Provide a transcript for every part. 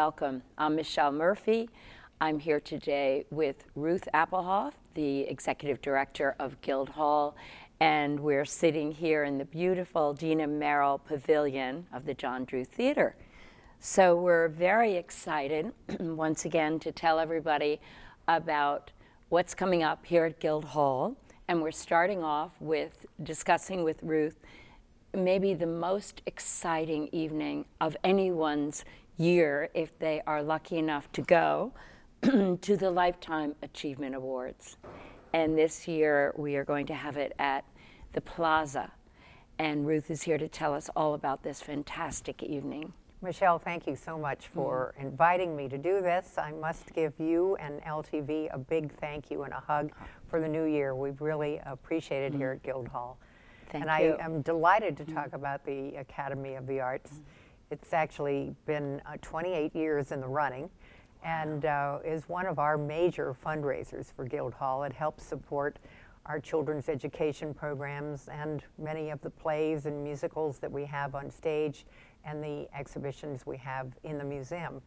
welcome. I'm Michelle Murphy. I'm here today with Ruth Appelhoff, the Executive Director of Guildhall, and we're sitting here in the beautiful Dina Merrill Pavilion of the John Drew Theater. So we're very excited, once again, to tell everybody about what's coming up here at Guildhall, and we're starting off with discussing with Ruth maybe the most exciting evening of anyone's year if they are lucky enough to go to the Lifetime Achievement Awards. And this year we are going to have it at the Plaza. And Ruth is here to tell us all about this fantastic evening. Michelle, thank you so much for inviting me to do this. I must give you and LTV a big thank you and a hug for the new year. We've really appreciated here at Guildhall. Thank and you. I am delighted to talk about the Academy of the Arts. It's actually been 28 years in the running and is one of our major fundraisers for Guildhall. It helps support our children's education programs and many of the plays and musicals that we have on stage and the exhibitions we have in the museum.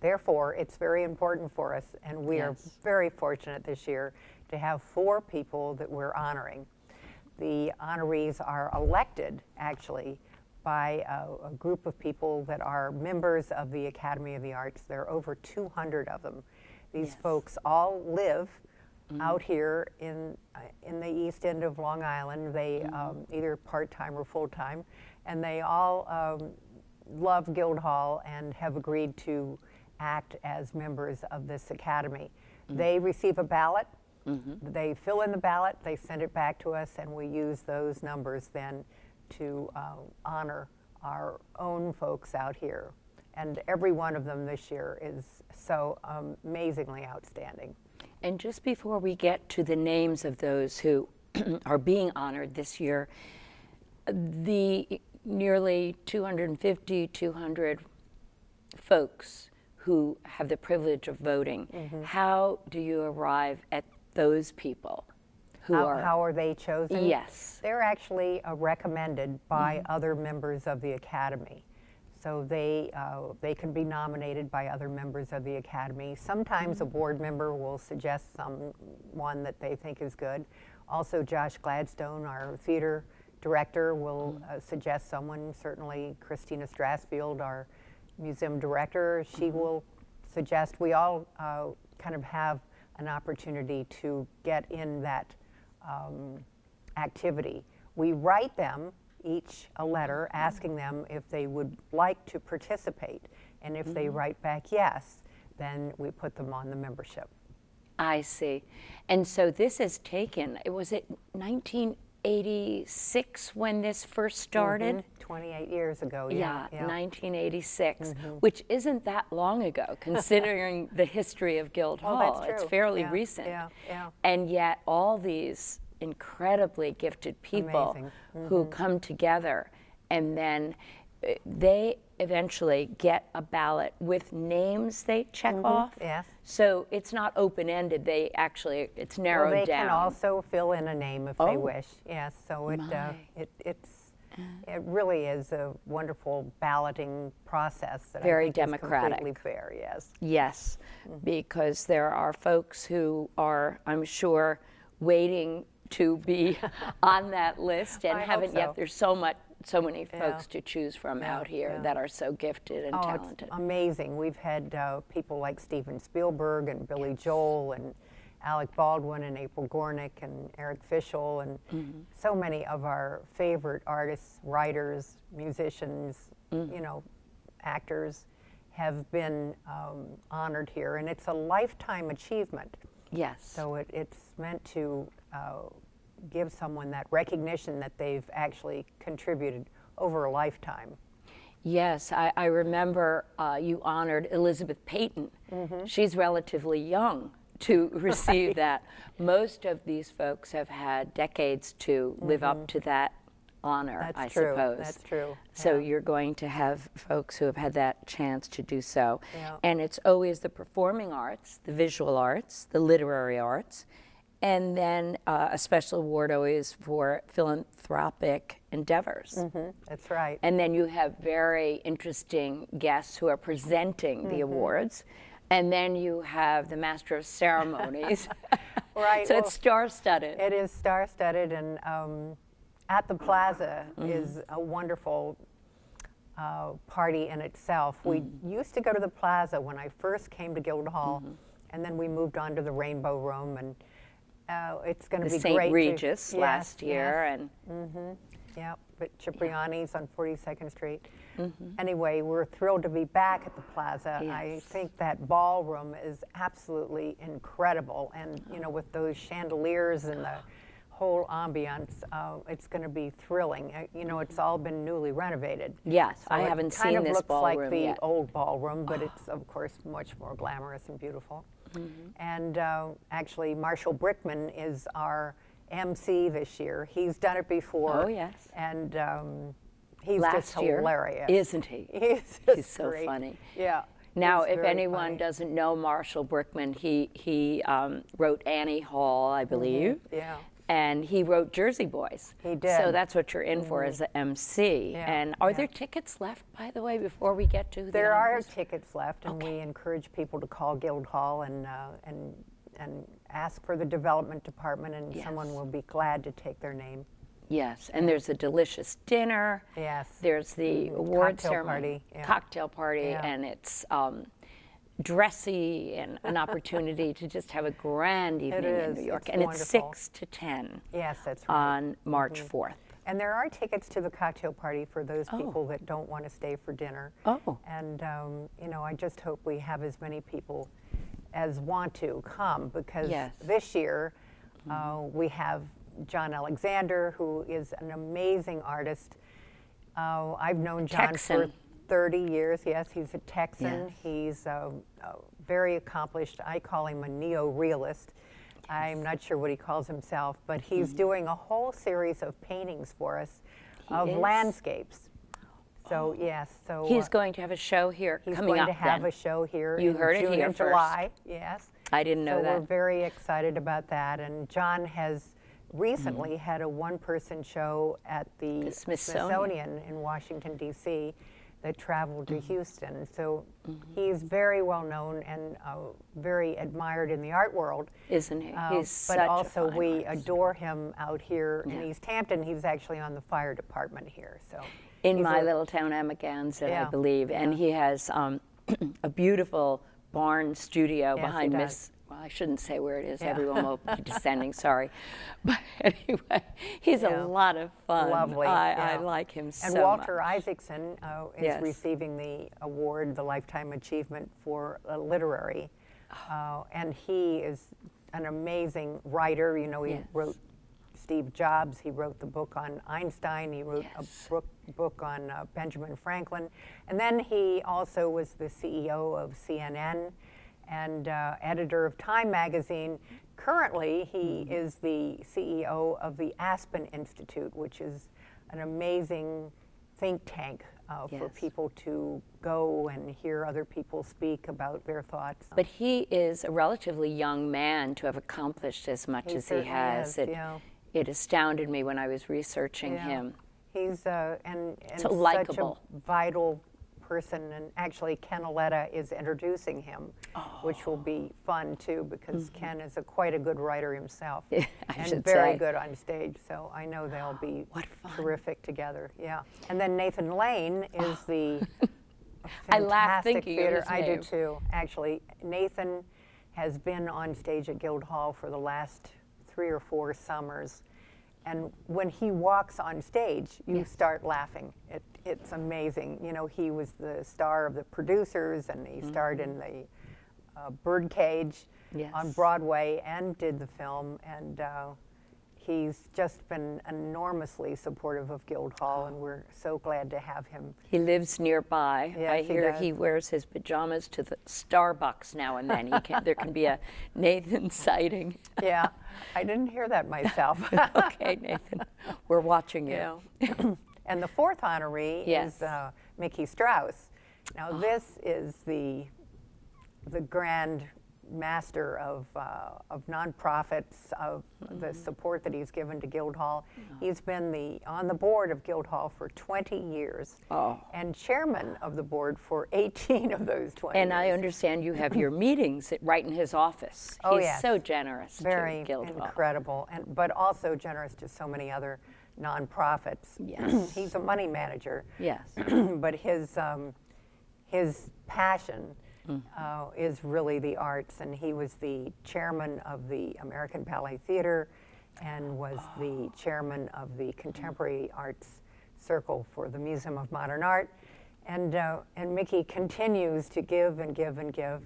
Therefore, it's very important for us, and we are very fortunate this year to have 4 people that we're honoring. The honorees are elected, actually, by a group of people that are members of the Academy of the Arts. There are over 200 of them. These folks all live out here in the East End of Long Island. They either part-time or full-time, and they all love Guildhall and have agreed to act as members of this academy. They receive a ballot. They fill in the ballot, they send it back to us, and we use those numbers then to honor our own folks out here. And every one of them this year is so amazingly outstanding. And just before we get to the names of those who are being honored this year, the nearly 250, 200 folks who have the privilege of voting, how do you arrive at those people who how are they chosen? Yes. They're actually recommended by other members of the Academy. So they can be nominated by other members of the Academy. Sometimes a board member will suggest someone that they think is good. Also, Josh Gladstone, our theater director, will suggest someone. Certainly, Christina Strassfield, our museum director, she will suggest. We all kind of have an opportunity to get in that activity. We write them each a letter asking them if they would like to participate, and if they write back yes, then we put them on the membership. I see. And so this has taken, was it 1986 when this first started? 28 years ago, yeah. 1986, which isn't that long ago, considering the history of Guildhall. Oh, that's true. It's fairly recent. Yeah. And yet all these incredibly gifted people who come together, and then they eventually get a ballot with names they check off. Yes. So it's not open-ended. They actually, it's narrowed they down. Can also fill in a name if they wish. Yes. So it really is a wonderful balloting process that very I think democratic. Is completely fair. Yes. Yes, because there are folks who are, I'm sure, waiting to be on that list and haven't yet. There's so many folks to choose from out here that are so gifted and talented. It's amazing. We've had people like Steven Spielberg and Billy Joel and Alec Baldwin and April Gornick and Eric Fischel and so many of our favorite artists, writers, musicians, you know, actors have been honored here, and it's a lifetime achievement. Yes. So it's meant to give someone that recognition that they've actually contributed over a lifetime. Yes, I remember you honored Elizabeth Peyton. She's relatively young to receive that. Most of these folks have had decades to live up to that honor, I suppose. That's true. So you're going to have folks who have had that chance to do so. And it's always the performing arts, the visual arts, the literary arts, And then a special award always for philanthropic endeavors. That's right. And then you have very interesting guests who are presenting the awards. And then you have the Master of Ceremonies. Right. So well, it's star-studded. It is star-studded, and at the Plaza is a wonderful party in itself. We used to go to the Plaza when I first came to Guildhall, and then we moved on to the Rainbow Room, and it's going to be St. great. Regis last year, and yeah, but Cipriani's on 42nd Street. Anyway, we're thrilled to be back at the Plaza. Yes. I think that ballroom is absolutely incredible, and you know, with those chandeliers and the whole ambiance, it's going to be thrilling. You know, it's all been newly renovated. yes, So I it haven't kind seen of this looks like ballroom the yet. old ballroom, but it's of course much more glamorous and beautiful. And actually, Marshall Brickman is our MC this year. He's done it before. Oh, yes. And he's Last just year, hilarious, isn't he? He's just He's so great. funny. Yeah. Now, he's if very anyone funny. doesn't know Marshall Brickman, he wrote Annie Hall, I believe. Yeah. And he wrote Jersey Boys. He did. So that's what you're in for as the MC. Yeah, And are yeah. there tickets left, by the way, before we get to the There are honors? tickets left, and we encourage people to call Guildhall and ask for the development department, and someone Yes. will be glad to take their name. Yes, and there's a delicious dinner. Yes. There's the award Cocktail ceremony, party, yeah. cocktail party, Yeah. and it's dressy and an opportunity to just have a grand evening in is. New York. It's And wonderful. it's 6 to 10 Yes, that's right. on March 4th. And there are tickets to the cocktail party for those Oh. people that don't want to stay for dinner. Oh. And, you know, I just hope we have as many people as want to come, because Yes. this year we have John Alexander, who is an amazing artist. I've known John Texan. for 30 years. Yes, he's a Texan. Yes. He's very accomplished. I call him a neo-realist. I'm not sure what he calls himself, but he's doing a whole series of paintings for us of is? landscapes. So yes, so He's going to have a show here he's coming going up to have then. a show here You in heard it June here and first. July. Yes, I didn't know so that. we're very excited about that. And John has recently had a one-person show at the Smithsonian. in Washington, D.C. that traveled to Houston. So he's very well known and very admired in the art world. Isn't he? He's such But a also fine we artist. adore him out here Yeah. in East Hampton. He's actually on the fire department here. So In he's my a- little town, Amagansett, I Yeah, believe. And yeah. he has a beautiful barn studio Yes, he behind does. Miss. Well, I shouldn't say where it is. Yeah. Everyone will be descending. Sorry, but anyway, he's Yeah. a lot of fun. Lovely. I yeah. like him so And much. Walter Isaacson is Yes. receiving the award, the Lifetime Achievement for Literary. And he is an amazing writer. You know, he Yes. wrote Steve Jobs. He wrote the book on Einstein. He wrote Yes. a book on Benjamin Franklin. And then he also was the CEO of CNN and editor of Time magazine. Currently, he is the CEO of the Aspen Institute, which is an amazing think tank for Yes. people to go and hear other people speak about their thoughts. But he is a relatively young man to have accomplished as much He as he certainly has. is, yeah. It astounded me when I was researching Yeah. him. He's and So such likable. a vital person, and actually Ken Aletta is introducing him, which will be fun too, because Ken is quite a good writer himself, I and should very say. good on stage. So I know they'll be What fun. terrific together. Yeah, and then Nathan Lane is the I laugh fantastic thinking of theater. his I do name. too. Actually, Nathan has been on stage at Guildhall for the last 3 or 4 summers. And when he walks on stage, you start laughing. It's amazing. You know, he was the star of The Producers, and he starred in the Birdcage Yes. on Broadway and did the film. And he's just been enormously supportive of Guildhall, and we're so glad to have him. He lives nearby. Yes, I he hear does. he wears his pajamas to the Starbucks now and then. There can be a Nathan sighting. Yeah, I didn't hear that myself. Okay, Nathan, we're watching you. Yeah. And the 4th honoree Yes. is Mickey Strauss. Now this is the grand master of nonprofits, of the support that he's given to Guildhall. He's been on the board of Guildhall for 20 years and chairman of the board for 18 of those 20 And years. I understand you have your meetings right in his office. Oh, He's yes. so generous Very to Guildhall. incredible, but also generous to so many other nonprofits. Yes. He's a money manager. Yes. But his passion is really the arts, and he was the chairman of the American Ballet Theater and was the chairman of the Contemporary Arts Circle for the Museum of Modern Art. And Mickey continues to give and give and give.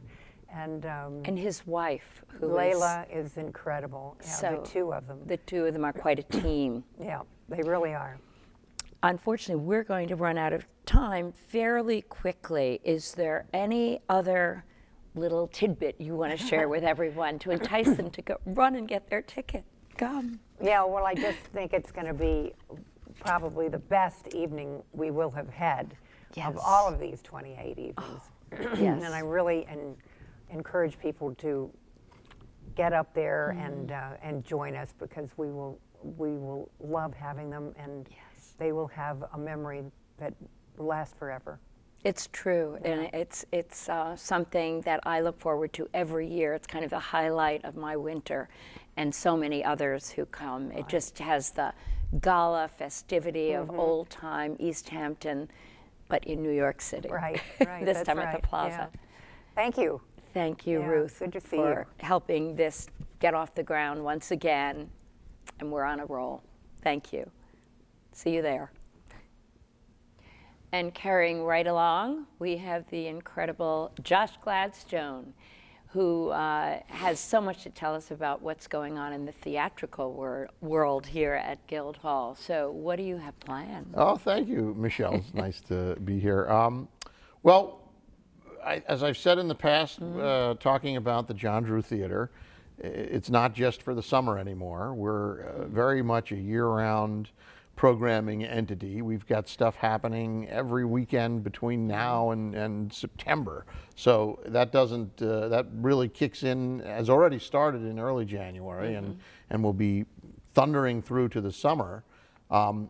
And his wife, who Layla, is incredible. Yeah, so the two of them. The two of them are quite a team. Yeah, they really are. Unfortunately, we're going to run out of time fairly quickly. Is there any other little tidbit you want to share with everyone to entice them to go run and get their ticket? Come. Yeah, well, I just think it's going to be probably the best evening we will have had of all of these 28 evenings. Yes. And I really encourage people to get up there and join us, because we will love having them, and they will have a memory that will last forever. It's true, and it's something that I look forward to every year. It's kind of the highlight of my winter, and so many others who come. It just has the gala festivity of old time East Hampton, but in New York City. Right, right. This that's time right. at the Plaza. Yeah. Thank you. Thank you, Yeah, Ruth, good to see for helping this get off the ground once again, and we're on a roll. Thank you. See you there. And carrying right along, we have the incredible Josh Gladstone, who has so much to tell us about what's going on in the theatrical world here at Guildhall. So what do you have planned? Oh, thank you, Michelle. It's nice to be here. Well, as I've said in the past, talking about the John Drew Theater, it's not just for the summer anymore. We're very much a year-round programming entity. We've got stuff happening every weekend between now and September. So that doesn't, that really kicks in, has already started in early January and will be thundering through to the summer.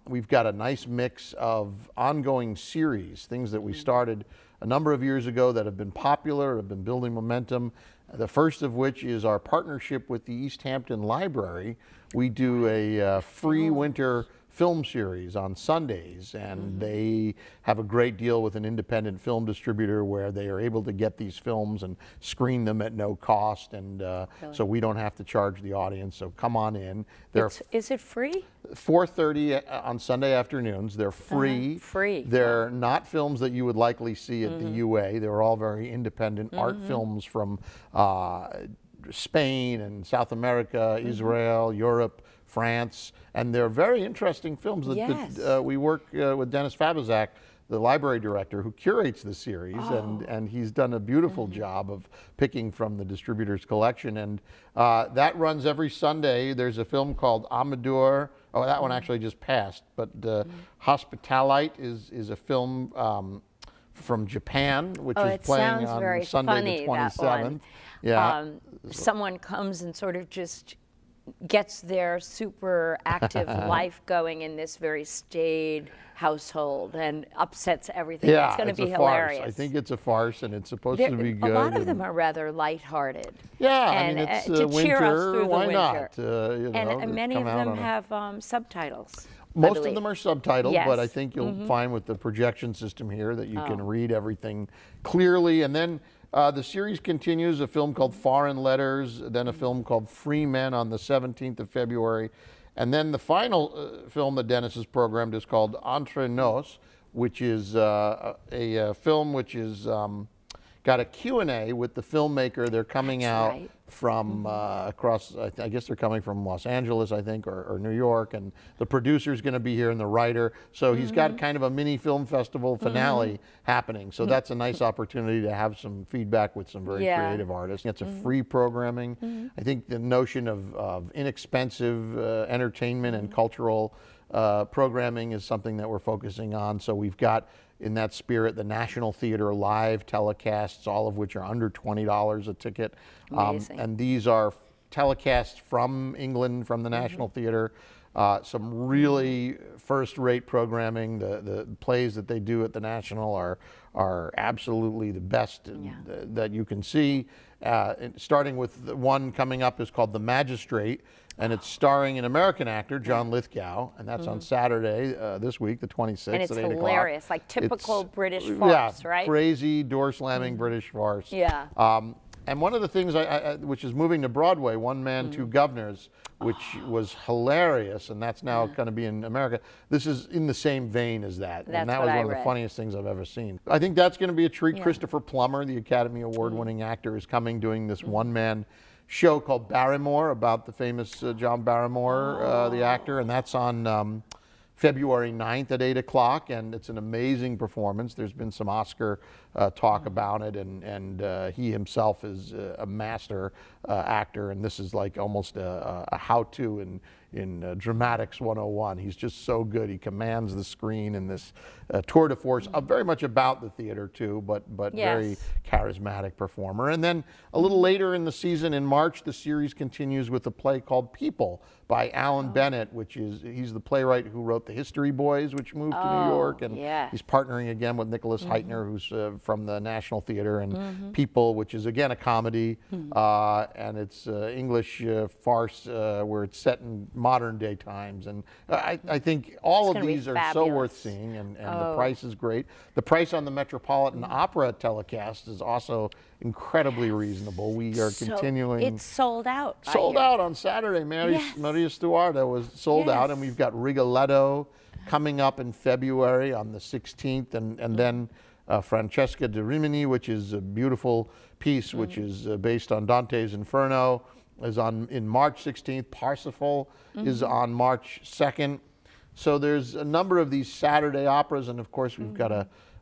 We've got a nice mix of ongoing series, things that we started a number of years ago that have been popular, have been building momentum. The first of which is our partnership with the East Hampton Library. We do a free winter film series on Sundays, and they have a great deal with an independent film distributor where they are able to get these films and screen them at no cost, and so we don't have to charge the audience. So come on in. Is it free? 4:30 on Sunday afternoons. They're free. Free. They're not films that you would likely see at the UA. They're all very independent art films from Spain and South America, Israel, Europe, France, and they're very interesting films. That we work with Dennis Fabizak, the library director, who curates the series, and he's done a beautiful job of picking from the distributor's collection. And that runs every Sunday. There's a film called Amador. Oh, that one actually just passed. But Hospitalite is a film from Japan, which is playing on Sunday the 27th. Yeah. Someone comes and sort of just gets their super active life going in this very staid household and upsets everything. Yeah, it's going to be hilarious. hilarious. I think it's a farce, and it's supposed to be good. A lot of them are rather lighthearted. Yeah, and, I mean, it's to winter. cheer us through why the winter. not? You know, and many of them have subtitles. Most of them are subtitled, Yes. but I think you'll find with the projection system here that you can read everything clearly. And then the series continues, a film called Foreign Letters, then a film called Free Men on the 17th of February. And then the final film that Dennis has programmed is called Entre Nos, which is a film which is got a Q&A with the filmmaker. They're coming out from across, I guess they're coming from Los Angeles, I think, or New York, and the producer's going to be here and the writer. So he's got kind of a mini film festival finale happening. So that's a nice opportunity to have some feedback with some very creative artists. It's a free programming. I think the notion of inexpensive entertainment and cultural programming is something that we're focusing on. So we've got in that spirit, the National Theater live telecasts, all of which are under $20 a ticket. Amazing. And these are telecasts from England, from the National Theater. Some really first-rate programming. The plays that they do at the National are absolutely the best that you can see. Starting with the one coming up is called The Magistrate, and it's starring an American actor, John Lithgow, and that's on Saturday this week, the 26th And it's at 8 o'clock. hilarious, like typical British farce, right? Crazy, door-slamming British farce. Yeah. And one of the things which is moving to Broadway, One Man, Two Governors, which was hilarious, and that's now going to be in America. This is in the same vein as that. That's and that what was I one of the read. funniest things I've ever seen. I think that's going to be a treat. Christopher Plummer, the Academy Award-winning actor, is coming doing this one-man show called Barrymore, about the famous John Barrymore, the actor, and that's on February 9th at 8 o'clock, and it's an amazing performance. There's been some Oscar talk about it, and he himself is a master actor, and this is like almost a how-to in Dramatics 101. He's just so good. He commands the screen in this tour de force, very much about the theater too, but very charismatic performer. And then a little later in the season, in March, the series continues with a play called People by Alan Bennett, he's the playwright who wrote The History Boys, which moved to New York, and he's partnering again with Nicholas Heitner, who's from the National Theater, and People, which is again a comedy, and it's English farce where it's set in modern day times. And I think all of these are so worth seeing, and the price is great. The price on the Metropolitan Opera telecast is also incredibly reasonable. We are continuing. It's sold out. Sold out on Saturday. Maria Stuarda was sold out, and we've got Rigoletto coming up in February on the 16th, and then Francesca da Rimini, which is a beautiful piece, which is based on Dante's Inferno, is in March 16th. Parsifal is on March 2nd. So there's a number of these Saturday operas, and of course we've got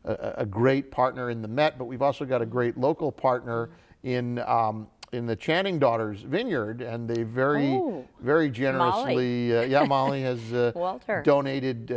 a great partner in the Met, but we've also got a great local partner in the Channing Daughters Vineyard, and they very generously, Molly has donated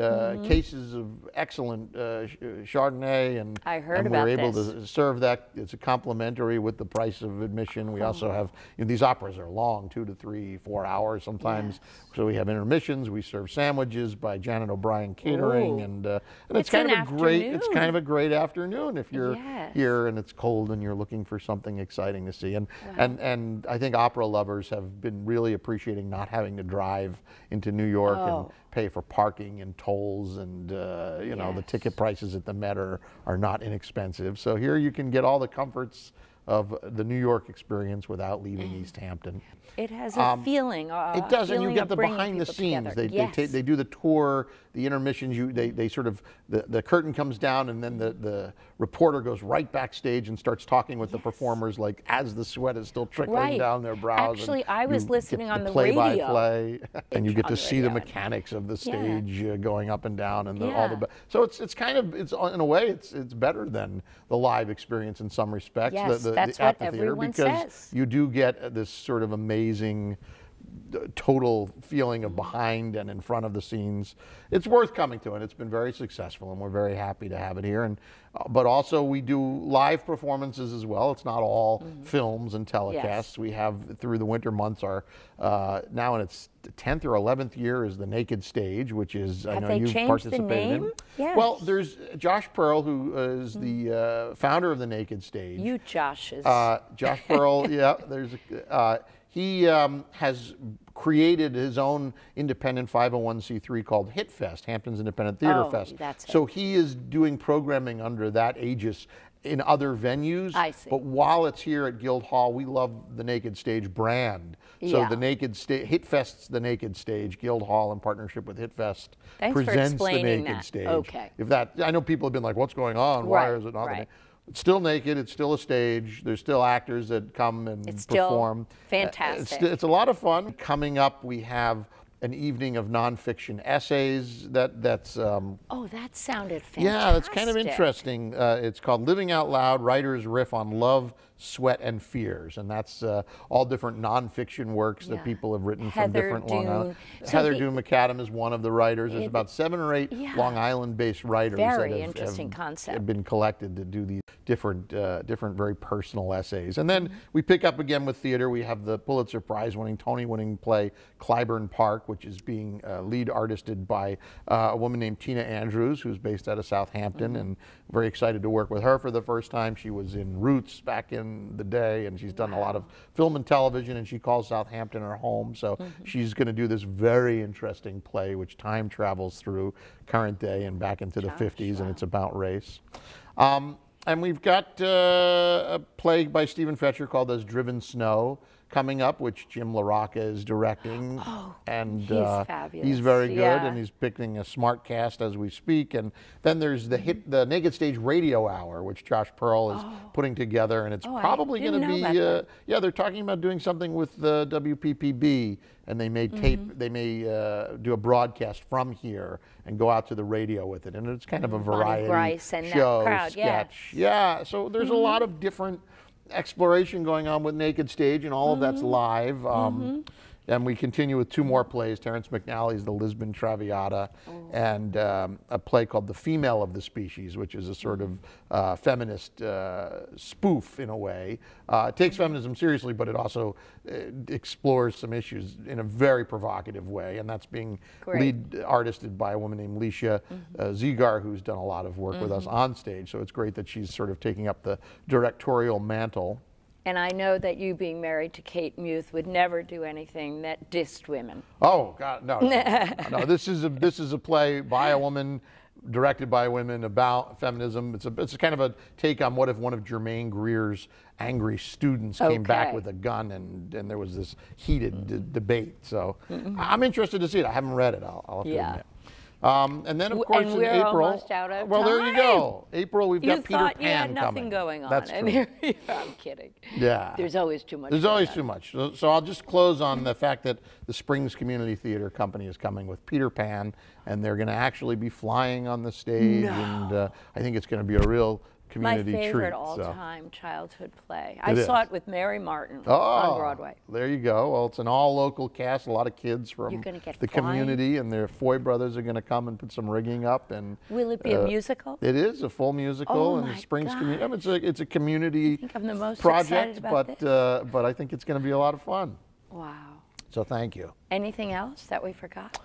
cases of excellent Chardonnay, and I heard and about we're able this. to serve that. It's a complimentary with the price of admission. We also have, these operas are long, 2 to 3, 4 hours sometimes, so we have intermissions. We serve sandwiches by Janet O'Brien Catering, and it's kind of a great afternoon if you're here and it's cold and you're looking for something exciting to see. And I think opera lovers have been really appreciating not having to drive into New York and pay for parking and tolls, and you know, the ticket prices at the Met are not inexpensive. So here you can get all the comforts of the New York experience without leaving East Hampton. It has a feeling. It does, and you get the behind the scenes. They do the tour, the intermissions. They sort of, the curtain comes down, and then the reporter goes right backstage and starts talking with the performers, like as the sweat is still trickling down their brows. Actually, I was listening on the play-by-play, and you get to see the mechanics of the stage going up and down, and all the. So it's kind of, in a way it's better than the live experience in some respects. Yes, that's what everyone says. You do get this sort of amazing total feeling of behind and in front of the scenes. It's worth coming to, and it's been very successful, and we're very happy to have it here. And but also we do live performances as well. It's not all films and telecasts. We have, through the winter months, our now in its 10th or 11th year is the Naked Stage, which is, I know you've participated in. Yes. Well, there's Josh Pearl, who is the founder of the Naked Stage. Josh is. Josh Pearl, there's he has created his own independent 501c3 called Hit Fest, Hampton's Independent Theater Fest. So he is doing programming under that aegis in other venues. I see. But while it's here at Guildhall, we love the Naked Stage brand. So the Naked Stage, Hit Fest's the Naked Stage. Guildhall, in partnership with Hit Fest, presents the Naked Stage. Okay. If that, I know people have been like, "What's going on? Why is it not?" It's still naked. It's still a stage. There's still actors that come and perform. Fantastic. It's a lot of fun. Coming up, we have an evening of nonfiction essays. That's Oh, that sounded fantastic. yeah, that's kind of interesting. It's called Living Out Loud, Writers Riff on Love, Sweat, and Fears. And that's all different nonfiction works that people have written from different Long Island. Heather Doon McAdam is one of the writers. There's about 7 or 8 Long Island-based writers that have been collected to do these different very personal essays. And then we pick up again with theater. We have the Pulitzer Prize-winning, Tony-winning play Clybourne Park, which is being lead artisted by a woman named Tina Andrews, who's based out of Southampton, and very excited to work with her for the first time. She was in Roots back in the day, and she's done a lot of film and television, and she calls Southampton her home. So she's going to do this very interesting play, which time travels through current day and back into the 50s, and it's about race. And we've got a play by Stephen Fetcher called As Driven Snow coming up, which Jim LaRocca is directing. Oh, and he's fabulous. He's very good, and he's picking a smart cast as we speak. And then there's the Naked Stage Radio Hour, which Josh Pearl is putting together, and it's probably going to be they're talking about doing something with the WPPB, and they may tape, they may do a broadcast from here and go out to the radio with it, and it's kind of a variety show, sketch. Yeah, so there's a lot of different exploration going on with Naked Stage, and all of that's live. And we continue with 2 more plays. Terrence McNally's The Lisbon Traviata, and a play called The Female of the Species, which is a sort of feminist spoof in a way. It takes feminism seriously, but it also explores some issues in a very provocative way, and that's being lead artisted by a woman named Leisha Zigar, who's done a lot of work with us on stage. So it's great that she's sort of taking up the directorial mantle. And I know that you, being married to Kate Muth, would never do anything that dissed women. Oh God, no! No, this is a play by a woman, directed by women, about feminism. It's a kind of a take on what if one of Germaine Greer's angry students came back with a gun, and there was this heated debate. So I'm interested to see it. I haven't read it. I'll have to admit. And then, of course, in April, almost out of well, there you go. April, we've got Peter Pan coming. You had nothing going on. That's true. I'm kidding. Yeah. There's always too much. There's always too much. So I'll just close on the fact that the Springs Community Theater Company is coming with Peter Pan, and they're going to actually be flying on the stage, and I think it's going to be a real community treat. My favorite all-time childhood play. I saw it with Mary Martin on Broadway. There you go. Well, it's an all-local cast, a lot of kids from the community, and their Foy brothers are going to come and put some rigging up. And will it be a musical? It is a full musical, and the Springs Community. I mean, it's a community project, but I think it's going to be a lot of fun. Wow. So thank you. Anything else that we forgot?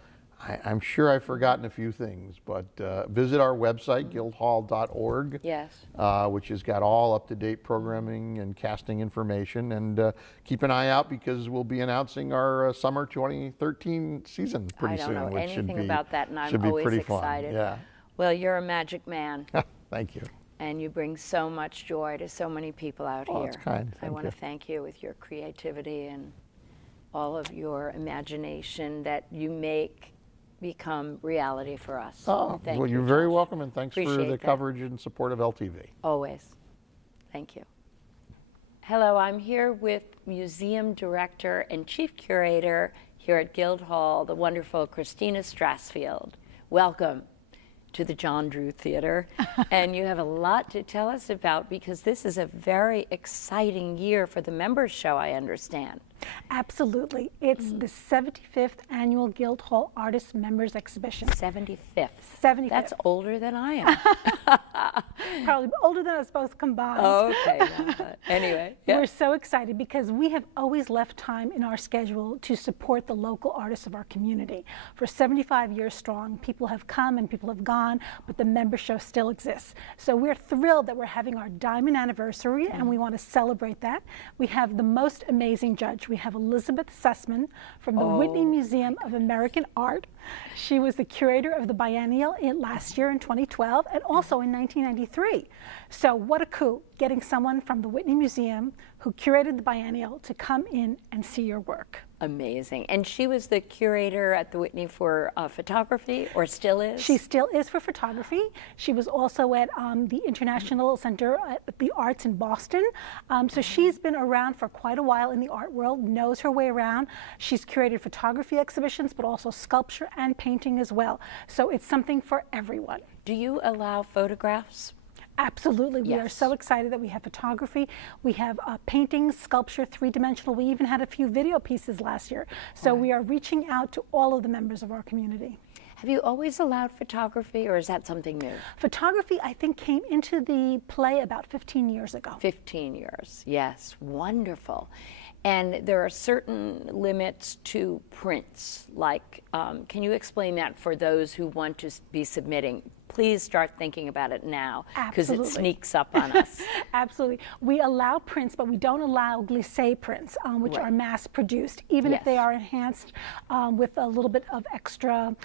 I'm sure I've forgotten a few things, but visit our website, guildhall.org, which has got all up-to-date programming and casting information. And keep an eye out, because we'll be announcing our summer 2013 season pretty soon. I don't know anything about that, and I'm always excited. Yeah. Well, you're a magic man. Thank you. And you bring so much joy to so many people out here. That's kind. I want to thank you with your creativity and all of your imagination that you make become reality for us. Oh, well, you're very welcome, and thanks for the coverage and support of LTV. Always. Thank you. Hello, I'm here with Museum Director and Chief Curator here at Guildhall, the wonderful Christina Strassfield. Welcome to the John Drew Theater. And you have a lot to tell us about, because this is a very exciting year for the Members Show, I understand. Absolutely. It's the 75th Annual Guildhall Artist Members Exhibition. 75th. 75th. That's older than I am. Probably older than us both combined. Oh, okay. Anyway. We're so excited because we have always left time in our schedule to support the local artists of our community. For 75 years strong, people have come and people have gone, but the Member Show still exists. So we're thrilled that we're having our diamond anniversary, and we want to celebrate that. We have the most amazing judge. We have Elizabeth Sussman from the Whitney Museum of American Art. She was the curator of the biennial last year in 2012, and also in 1993. So what a coup, getting someone from the Whitney Museum who curated the biennial to come in and see your work. Amazing. And she was the curator at the Whitney for photography, or still is? She still is for photography. She was also at the International Center at the Arts in Boston. So she's been around for quite a while in the art world, knows her way around. She's curated photography exhibitions, but also sculpture and painting as well. So it's something for everyone. Do you allow photographs? Absolutely. We are Yes. so excited that we have photography, we have paintings, sculpture, three-dimensional. We even had a few video pieces last year. So we are reaching out to all of the members of our community. Have you always allowed photography, or is that something new? Photography, I think, came into the play about 15 years ago. 15 years, yes, wonderful. And there are certain limits to prints, like, can you explain that for those who want to be submitting? Please start thinking about it now, because it sneaks up on us. Absolutely. We allow prints, but we don't allow glissé prints, which are mass produced, even if they are enhanced with a little bit of extra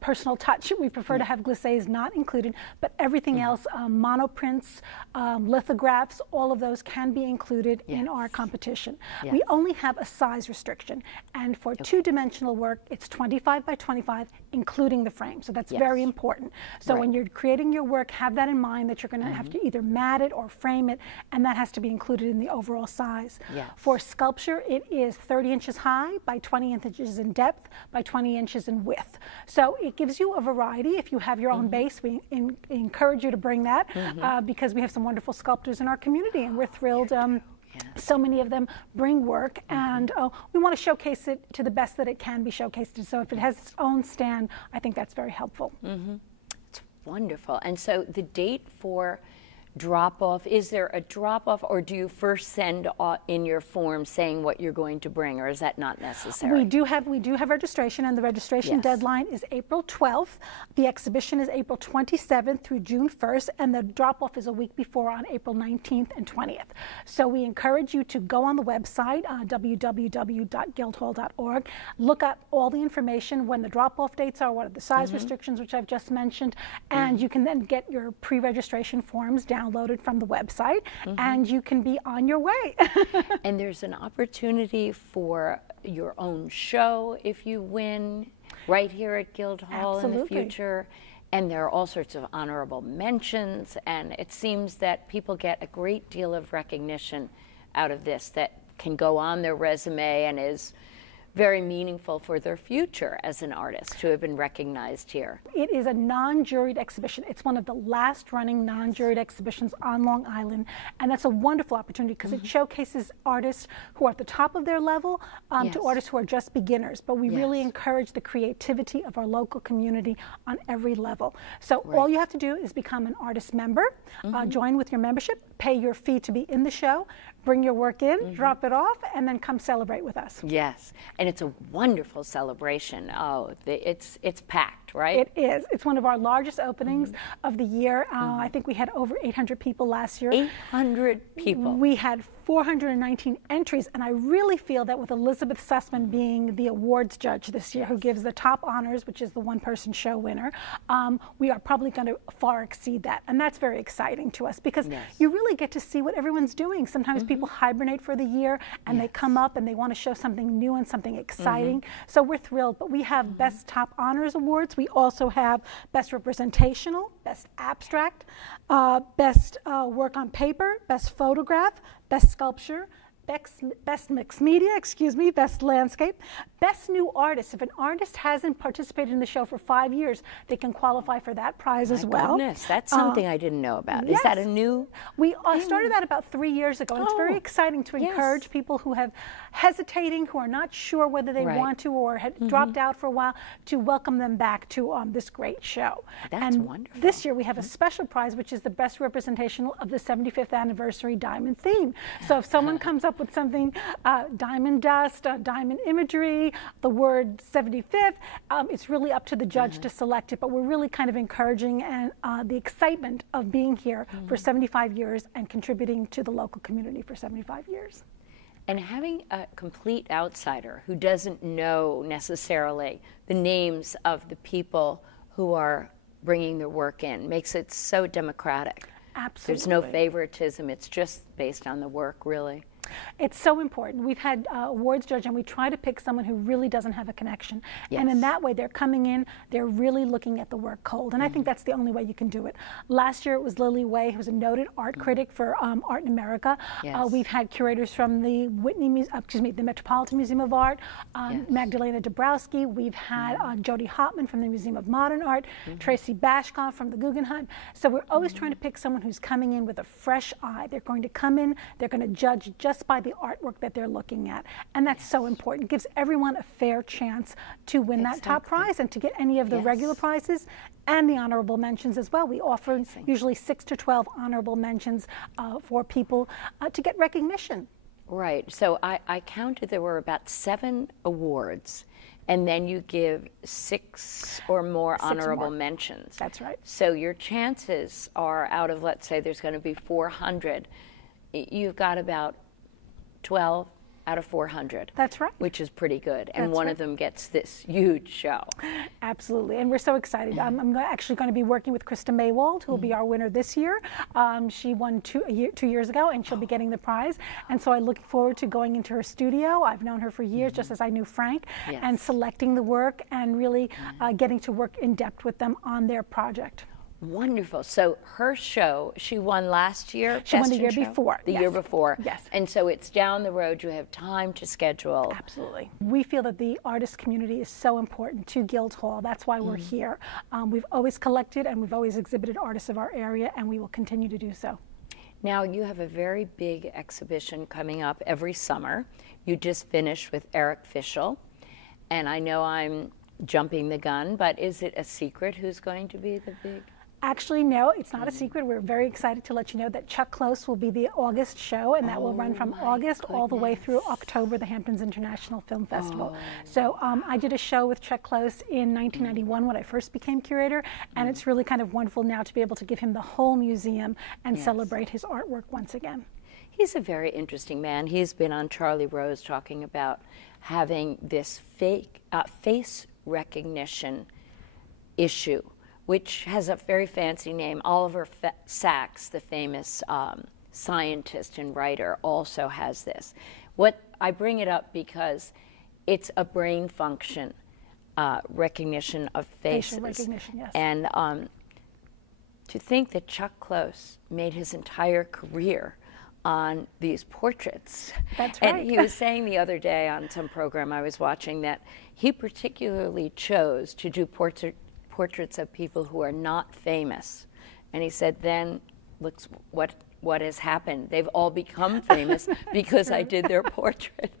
personal touch. We prefer to have glissés not included, but everything else, monoprints, lithographs, all of those can be included in our competition. We only have a size restriction, and for two-dimensional work, it's 25 by 25, including the frame. So that's very important. So when you're creating your work, have that in mind, that you're going to have to either mat it or frame it, and that has to be included in the overall size. For sculpture, it is 30 inches high by 20 inches in depth by 20 inches in width. So it gives you a variety. If you have your own base, we encourage you to bring that because we have some wonderful sculptors in our community, and we're thrilled. So many of them bring work, and we want to showcase it to the best that it can be showcased. So if it has its own stand, I think that's very helpful. It's wonderful. And so the date for drop-off, is there a drop-off, or do you first send in your form saying what you're going to bring, or is that not necessary? We do have registration, and the registration deadline is April 12th. The exhibition is April 27th through June 1st, and the drop-off is a week before on April 19th and 20th. So we encourage you to go on the website, www.guildhall.org, look up all the information, when the drop-off dates are, what are the size restrictions, which I've just mentioned, and you can then get your pre-registration forms downloaded from the website, and you can be on your way. And there's an opportunity for your own show if you win right here at Guildhall in the future. And there are all sorts of honorable mentions, and it seems that people get a great deal of recognition out of this that can go on their resume and is very meaningful for their future as an artist to have been recognized here. It is a non-juried exhibition. It's one of the last running non-juried exhibitions on Long Island, and that's a wonderful opportunity because it showcases artists who are at the top of their level to artists who are just beginners, but we really encourage the creativity of our local community on every level. So all you have to do is become an artist member, join with your membership, pay your fee to be in the show, bring your work in, drop it off, and then come celebrate with us. Yes, and it's a wonderful celebration. Oh, it's packed, right? It is. It's one of our largest openings of the year. I think we had over 800 people last year. 800 people. We had 419 entries, and I really feel that with Elizabeth Sussman being the awards judge this year, who gives the top honors, which is the one-person show winner, we are probably going to far exceed that, and that's very exciting to us because you really get to see what everyone's doing. Sometimes people hibernate for the year, and they come up and they want to show something new and something exciting, so we're thrilled. But we have Best Top Honors Awards. We also have Best Representational, Best Abstract, Best Work on Paper, Best Photograph, Best Sculpture, Best Mixed Media, Best Landscape, Best New Artist. If an artist hasn't participated in the show for 5 years, they can qualify for that prize as well. Goodness, that's something I didn't know about. Is that a new? We started that about 3 years ago, and it's very exciting to encourage people who have hesitating, who are not sure whether they want to or had dropped out for a while, to welcome them back to this great show. That's wonderful. This year we have a special prize, which is the Best Representational of the 75th Anniversary Diamond Theme. So if someone comes up with something, diamond dust, diamond imagery, the word 75th, it's really up to the judge to select it, but we're really kind of encouraging and the excitement of being here for 75 years and contributing to the local community for 75 years. And having a complete outsider who doesn't know necessarily the names of the people who are bringing their work in makes it so democratic. Absolutely. There's no favoritism. It's just based on the work, really. It's so important. We've had awards judge, and we try to pick someone who really doesn't have a connection. Yes. And in that way, they're coming in, they're really looking at the work cold. And I think that's the only way you can do it. Last year, it was Lily Way, who's a noted art critic for Art in America. Yes. We've had curators from the the Metropolitan Museum of Art, Magdalena Dabrowski. We've had Jody Hopman from the Museum of Modern Art, Tracy Bashkoff from the Guggenheim. So we're always trying to pick someone who's coming in with a fresh eye. They're going to come in, they're going to judge just by the artwork that they're looking at. And that's so important. It gives everyone a fair chance to win that top prize and to get any of the regular prizes and the honorable mentions as well. We offer usually 6 to 12 honorable mentions for people to get recognition. Right. So I counted there were about 7 awards, and then you give 6 or more honorable mentions. That's right. So your chances are, out of, let's say there's going to be 400, you've got about 12 out of 400. That's right. Which is pretty good. And That's one right. of them gets this huge show. Absolutely. And we're so excited. I'm actually going to be working with Krista Maywald, who will be our winner this year. She won 2 years ago, and she'll be getting the prize. And so I look forward to going into her studio. I've known her for years, just as I knew Frank, and selecting the work and really getting to work in depth with them on their project. Wonderful. So her show, she won last year? She won the year before. The year before. Yes. And so it's down the road. You have time to schedule. Absolutely. We feel that the artist community is so important to Guildhall. That's why we're here. We've always collected and we've always exhibited artists of our area, and we will continue to do so. Now, you have a very big exhibition coming up every summer. You just finished with Eric Fischel, and I know I'm jumping the gun, but is it a secret who's going to be the big? Actually, no, it's not a secret. We're very excited to let you know that Chuck Close will be the August show, and that will run from August all the way through October, the Hamptons International Film Festival. So I did a show with Chuck Close in 1991 when I first became curator, and it's really kind of wonderful now to be able to give him the whole museum and celebrate his artwork once again. He's a very interesting man. He's been on Charlie Rose talking about having this fake face recognition issue, which has a very fancy name. Oliver Sacks, the famous scientist and writer, also has this. I bring it up because it's a brain function recognition of faces. Facial recognition, yes. And to think that Chuck Close made his entire career on these portraits. That's right. And he was saying the other day on some program I was watching that he particularly chose to do portraits of people who are not famous. And he said, then look what has happened. They've all become famous because I did their portrait.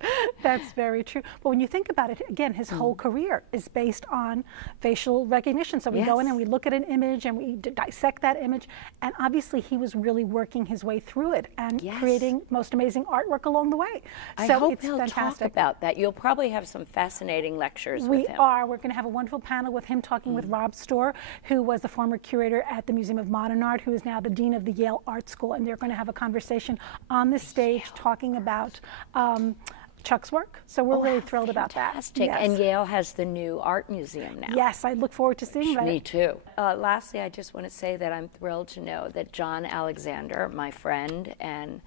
That's very true. But when you think about it, again, his whole career is based on facial recognition. So we go in and we look at an image and we dissect that image. And obviously he was really working his way through it and creating most amazing artwork along the way. I so hope it's he'll fantastic. talk about that. You'll probably have some fascinating lectures with him. We are. We're going to have a wonderful panel with him talking with Rob Storr, who was the former curator at the Museum of Modern Art, who is now the dean of the Yale Art School. And they're going to have a conversation on the stage talking about Chuck's work. So we're really thrilled about that. Fantastic. And Yale has the new art museum now. Yes, I look forward to seeing that. Me too. Lastly, I just want to say that I'm thrilled to know that John Alexander, my friend, and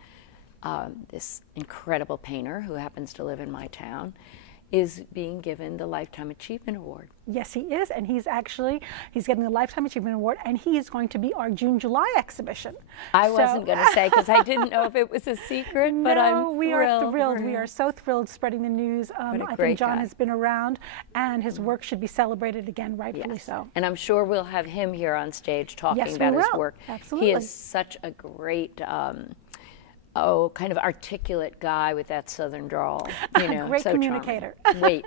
this incredible painter who happens to live in my town, is being given the Lifetime Achievement Award. Yes, he is, and he's getting the Lifetime Achievement Award, and he is going to be our June-July exhibition. I wasn't going to say, because I didn't know if it was a secret, but I'm thrilled. We are thrilled. We are so thrilled spreading the news. I think John has been around, and his work should be celebrated again, rightfully so. And I'm sure we'll have him here on stage talking about his work. Absolutely. He is such a great kind of articulate guy with that southern drawl. You know, great so communicator. Wait,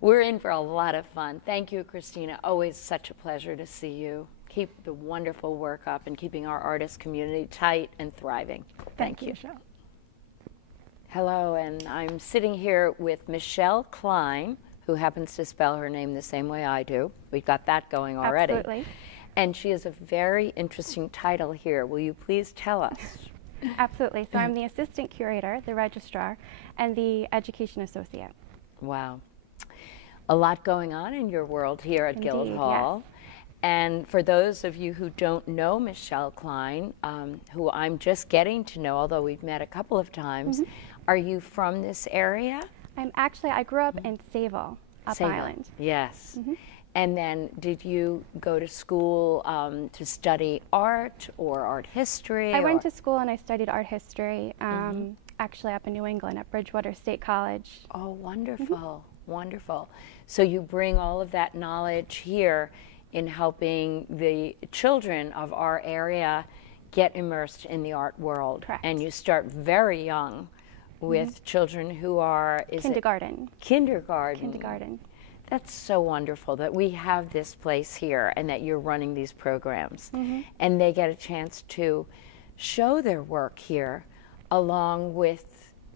we're in for a lot of fun. Thank you, Christina. Always such a pleasure to see you. Keep the wonderful work up and keeping our artist community tight and thriving. Thank you, Michelle. Hello, and I'm sitting here with Michelle Klein, who happens to spell her name the same way I do. We've got that going already. Absolutely. And she has a very interesting title here. Will you please tell us? Absolutely. So I'm the assistant curator, the registrar, and the education associate. Wow. A lot going on in your world here at Indeed, Guildhall. yes. And for those of you who don't know Michelle Klein, who I'm just getting to know, although we've met a couple of times, are you from this area? I grew up in Sayville, Up Sayville. Island. Yes. And then did you go to school to study art or art history? I went to school and I studied art history, actually up in New England at Bridgewater State College. Oh, wonderful, wonderful. So you bring all of that knowledge here in helping the children of our area get immersed in the art world. Correct. And you start very young with children who are, Kindergarten. Kindergarten. That's so wonderful that we have this place here and that you're running these programs. And they get a chance to show their work here along with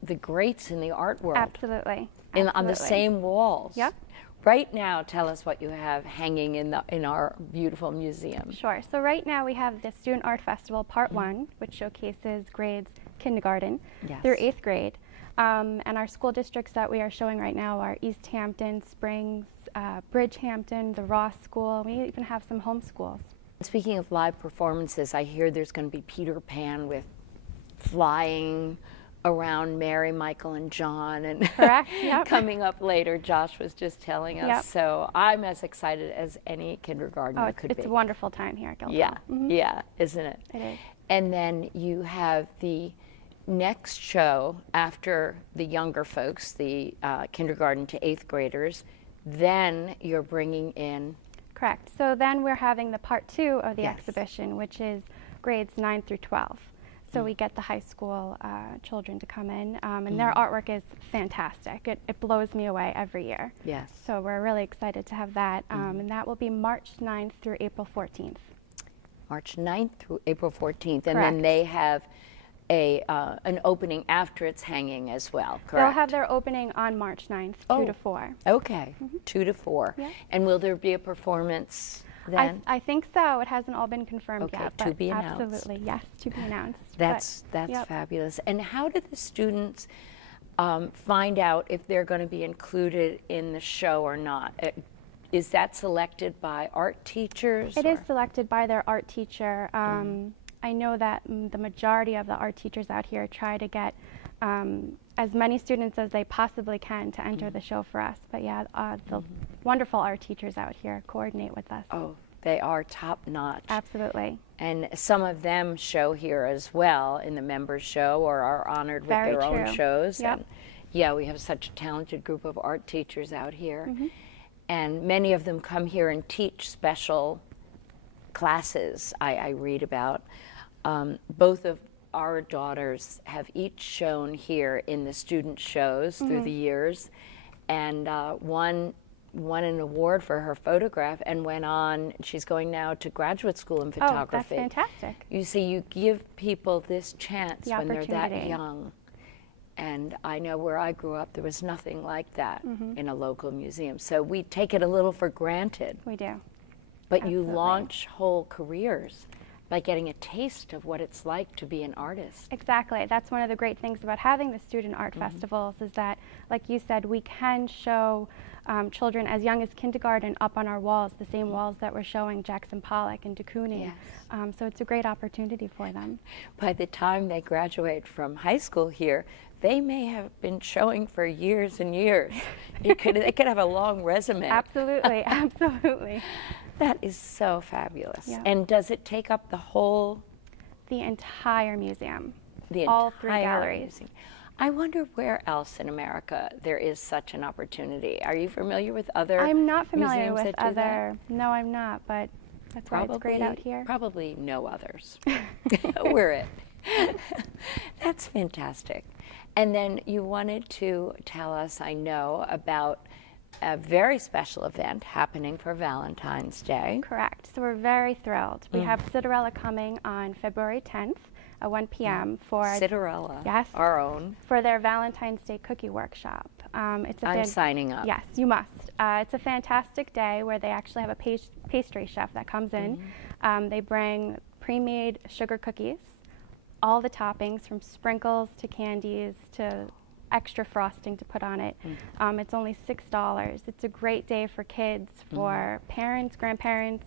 the greats in the art world. Absolutely. On the same walls. Yep. Right now, tell us what you have hanging in our beautiful museum. Sure. So right now we have the Student Art Festival Part 1, which showcases grades kindergarten through 8th grade. And our school districts that we are showing right now are East Hampton, Springs, Bridgehampton, the Ross School. We even have some homeschools. Speaking of live performances, I hear there's going to be Peter Pan with flying around Mary, Michael, and John, and Correct. Yep. coming up later, Josh was just telling us. Yep. So I'm as excited as any kindergartner could be. It's a wonderful time here at Guildhall. Yeah, yeah, isn't it? It is. And then you have the next show after the younger folks, the kindergarten to 8th graders. Then you're bringing in. Correct. So then we're having the Part 2 of the exhibition, which is grades 9 through 12. So we get the high school children to come in, and their artwork is fantastic. It blows me away every year. Yes. So we're really excited to have that, and that will be March 9th through April 14th. March 9th through April 14th, and Correct. then they have an opening after it's hanging as well, correct? They'll have their opening on March 9th, 2 to 4. Okay, 2 to 4. Yeah. And will there be a performance then? I think so. It hasn't all been confirmed Okay, yet. to But be announced. absolutely, yes, to be announced. That's Yep. fabulous. And how do the students find out if they're going to be included in the show or not? Is that selected by art teachers? It is selected by their art teacher. I know that the majority of the art teachers out here try to get as many students as they possibly can to enter the show for us. But yeah, the wonderful art teachers out here coordinate with us. Oh, they are top notch. Absolutely. And some of them show here as well in the members show or are honored with Very their own true. shows. Yep. And yeah, we have such a talented group of art teachers out here. And many of them come here and teach special classes I read about. Both of our daughters have each shown here in the student shows through the years, and one won an award for her photograph and went on. She's going now to graduate school in photography. Oh, that's fantastic. You see, you give people this chance The when they're that opportunity. young. And I know where I grew up, there was nothing like that in a local museum. So we take it a little for granted. We do. But you Absolutely. launch whole careers by getting a taste of what it's like to be an artist. Exactly. That's one of the great things about having the student art festivals is that, like you said, we can show children as young as kindergarten up on our walls, the same walls that we're showing Jackson Pollock and de Kooning. Yes. So it's a great opportunity for them. By the time they graduate from high school here, they may have been showing for years and years. They could have a long resume. Absolutely, absolutely. That is so fabulous. Yeah. And does it take up the whole? The entire museum. The All 3 entire galleries. museum. I wonder where else in America there is such an opportunity. Are you familiar with other I'm not familiar museums with that do that? other. No, I'm not, but that's why it's great out here. Probably no others. We're it. That's fantastic. And then you wanted to tell us, I know, about a very special event happening for Valentine's Day. Correct. So we're very thrilled. We have Cinderella coming on February 10th at 1 p.m. for Cinderella, Yes. our own. for their Valentine's Day cookie workshop. It's a I'm signing up. Yes, you must. It's a fantastic day where they actually have a pastry chef that comes in. They bring pre-made sugar cookies, all the toppings from sprinkles to candies to extra frosting to put on it. It's only $6. It's a great day for kids, for parents, grandparents,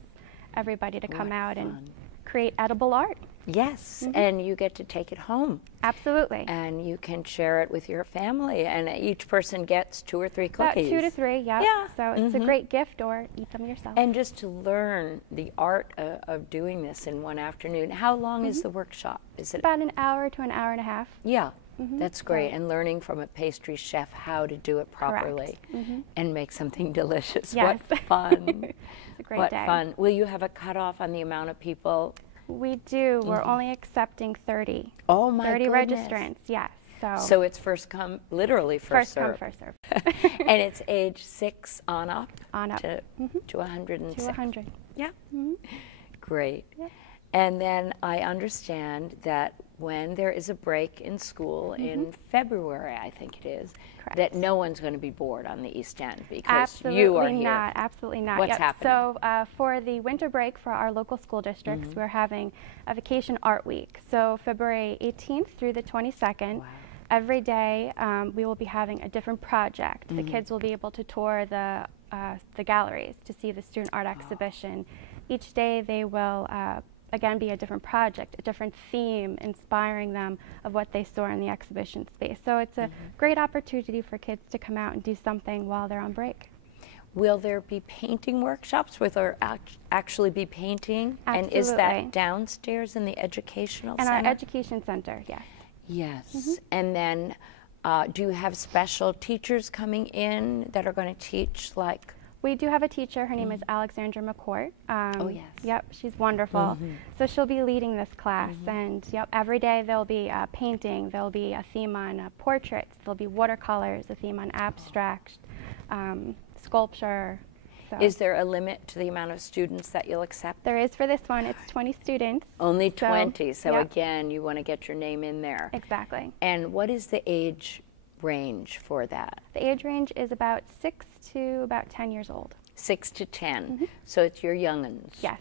everybody to come out fun. and create edible art. Yes, and you get to take it home. Absolutely. And you can share it with your family, and each person gets 2 or 3 About cookies. 2 to 3, yeah. Yeah. So it's a great gift, or eat them yourself. And just to learn the art of doing this in one afternoon. How long is the workshop? Is it about an hour to an hour and a half. Yeah, that's great. And learning from a pastry chef how to do it properly and make something delicious. Yes. What fun. It's a great What day. fun. Will you have a cutoff on the amount of people? We do. We're only accepting 30. Oh my 30 goodness. registrants, yes. So it's first come, literally first come, serve. first serve. And it's age 6 on up? On up. To 106. To 100. Yeah. Great. Yeah. And then I understand that when there is a break in school in February, I think it is, Correct. that no one's going to be bored on the East End because Absolutely you are here. not. Absolutely not. What's happening? So for the winter break for our local school districts, we're having a vacation art week. So February 18th through the 22nd. Wow. Every day we will be having a different project. The kids will be able to tour the galleries to see the student art exhibition. Each day they will again be a different project, a different theme, inspiring them of what they saw in the exhibition space. So it's a great opportunity for kids to come out and do something while they're on break. Will there be painting workshops with or actually be painting? Absolutely. And is that downstairs in the educational And center? our education center, yes. Yes. And then do you have special teachers coming in that are going to teach, like? We do have a teacher. Her name is Alexandra McCourt. Oh, yes. Yep, she's wonderful. So she'll be leading this class. And yep, every day there'll be painting, there'll be a theme on portraits, there'll be watercolors, a theme on abstract, sculpture. So Is there a limit to the amount of students that you'll accept? there is for this one. It's 20 students. Only So, 20. So yep. again, you want to get your name in there. Exactly. And what is the age range for that? The age range is about 6 to about 10 years old. 6 to 10. So it's your young'uns. Yes,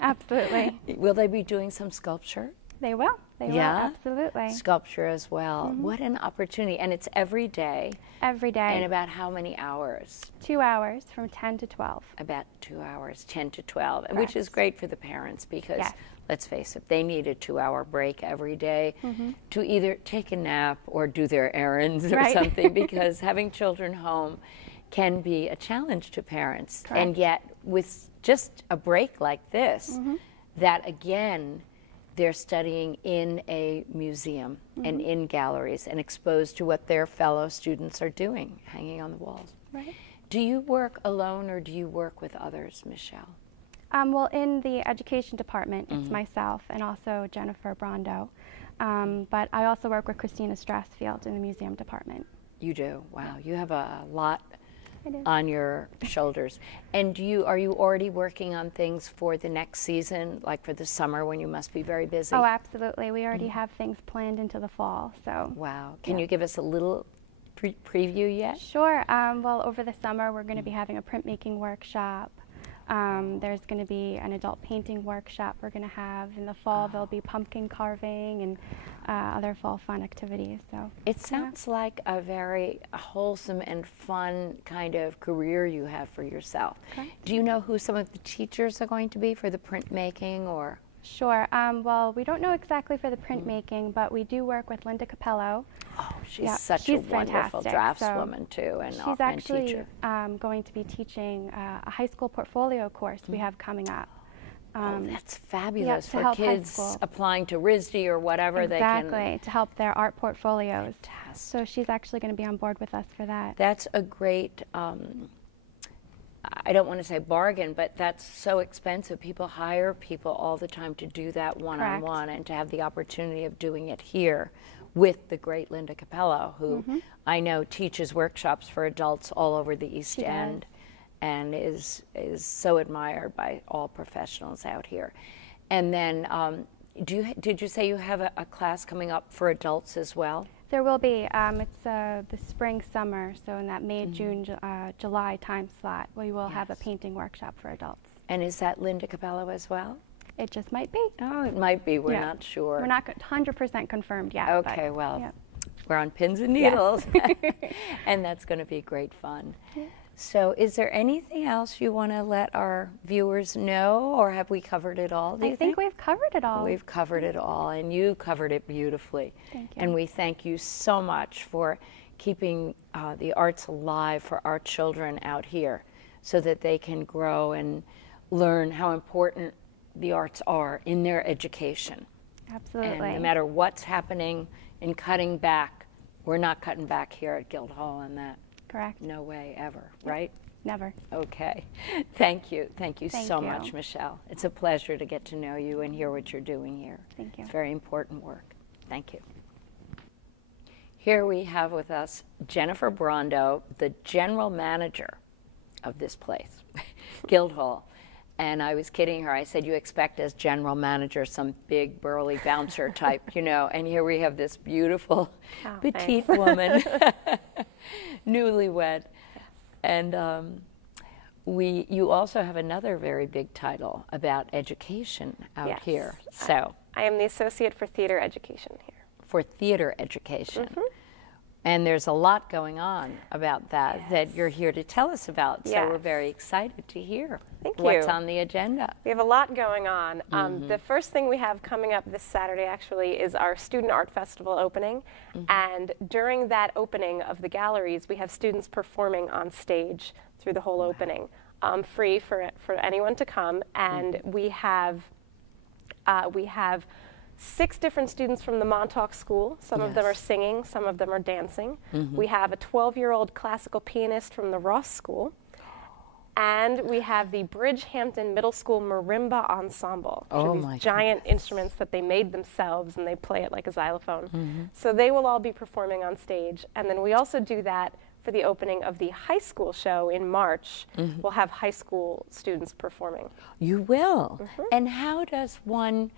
absolutely. Will they be doing some sculpture? They will. They will, absolutely. Sculpture as well. What an opportunity. And it's every day. Every day. And about how many hours? 2 hours from 10 to 12. About 2 hours, 10 to 12, which is great for the parents because, Yes. let's face it, they need a 2-hour break every day to either take a nap or do their errands or Right. something because having children home can be a challenge to parents. Correct. And yet, with just a break like this, that again, they're studying in a museum and in galleries and exposed to what their fellow students are doing, hanging on the walls. Right. Do you work alone or do you work with others, Michelle? Well, in the education department, it's myself and also Jennifer Brondo. But I also work with Christina Strassfield in the museum department. You do? Wow, you have a lot It is. on your shoulders. And are you already working on things for the next season, like for the summer when you must be very busy? Oh, absolutely. We already have things planned into the fall. So. Wow. Can you give us a little preview yet? Sure. Well, over the summer, we're going to be having a printmaking workshop. There's going to be an adult painting workshop we're going to have. In the fall, there'll be pumpkin carving and other fall fun activities. So It sounds like a very wholesome and fun kind of career you have for yourself. Correct. Do you know who some of the teachers are going to be for the printmaking or? Sure. Well, we don't know exactly for the printmaking, but we do work with Linda Capello. Oh, she's Yeah, such she's a wonderful fantastic. draftswoman too, and She's actually teacher. going to be teaching a high school portfolio course we have coming up. Oh, that's fabulous to for help high kids school. applying to RISD or whatever they can. Exactly, to help their art portfolios. Fantastic. So she's actually going to be on board with us for that. That's a great, I don't want to say bargain, but that's so expensive. People hire people all the time to do that one-on-one and to have the opportunity of doing it here with the great Linda Capello, who I know teaches workshops for adults all over the East End and is so admired by all professionals out here. And then, did you say you have a class coming up for adults as well? There will be. It's the spring, summer, so in that May, June, July time slot, we will have a painting workshop for adults. And is that Linda Capello as well? It just might be. Oh, it might be. We're not sure. We're not 100% confirmed yet. Okay, but, well, yeah. we're on pins and needles. And that's going to be great fun. So is there anything else you want to let our viewers know, or have we covered it all, do you I think we've covered it all. We've covered it all, and you covered it beautifully. Thank you. And we thank you so much for keeping the arts alive for our children out here so that they can grow and learn how important the arts are in their education. Absolutely. And no matter what's happening in cutting back, we're not cutting back here at Guildhall on that. Correct. No way ever, right? Never. Okay. Thank you. Thank you Thank so you. much, Michelle. It's a pleasure to get to know you and hear what you're doing here. Thank you. It's very important work. Thank you. Here we have with us Jennifer Brondo, the general manager of this place, Guildhall. And I was kidding her. I said, you expect as general manager some big burly bouncer type, you know, and here we have this beautiful petite woman, newlywed. And you also have another very big title about education out here. So I am the Associate for Theater Education here. For theater education. And there's a lot going on about that that you're here to tell us about. So we're very excited to hear what's on the agenda. We have a lot going on. The first thing we have coming up this Saturday actually is our Student Art Festival opening. And during that opening of the galleries, we have students performing on stage through the whole opening, free for anyone to come. And we have 6 different students from the Montauk School. Some of them are singing, some of them are dancing. We have a 12-year-old classical pianist from the Ross School. And we have the Bridgehampton Middle School Marimba Ensemble, which are these giant instruments that they made themselves, and they play it like a xylophone. So they will all be performing on stage. And then we also do that for the opening of the high school show in March. We'll have high school students performing. You will? And how does one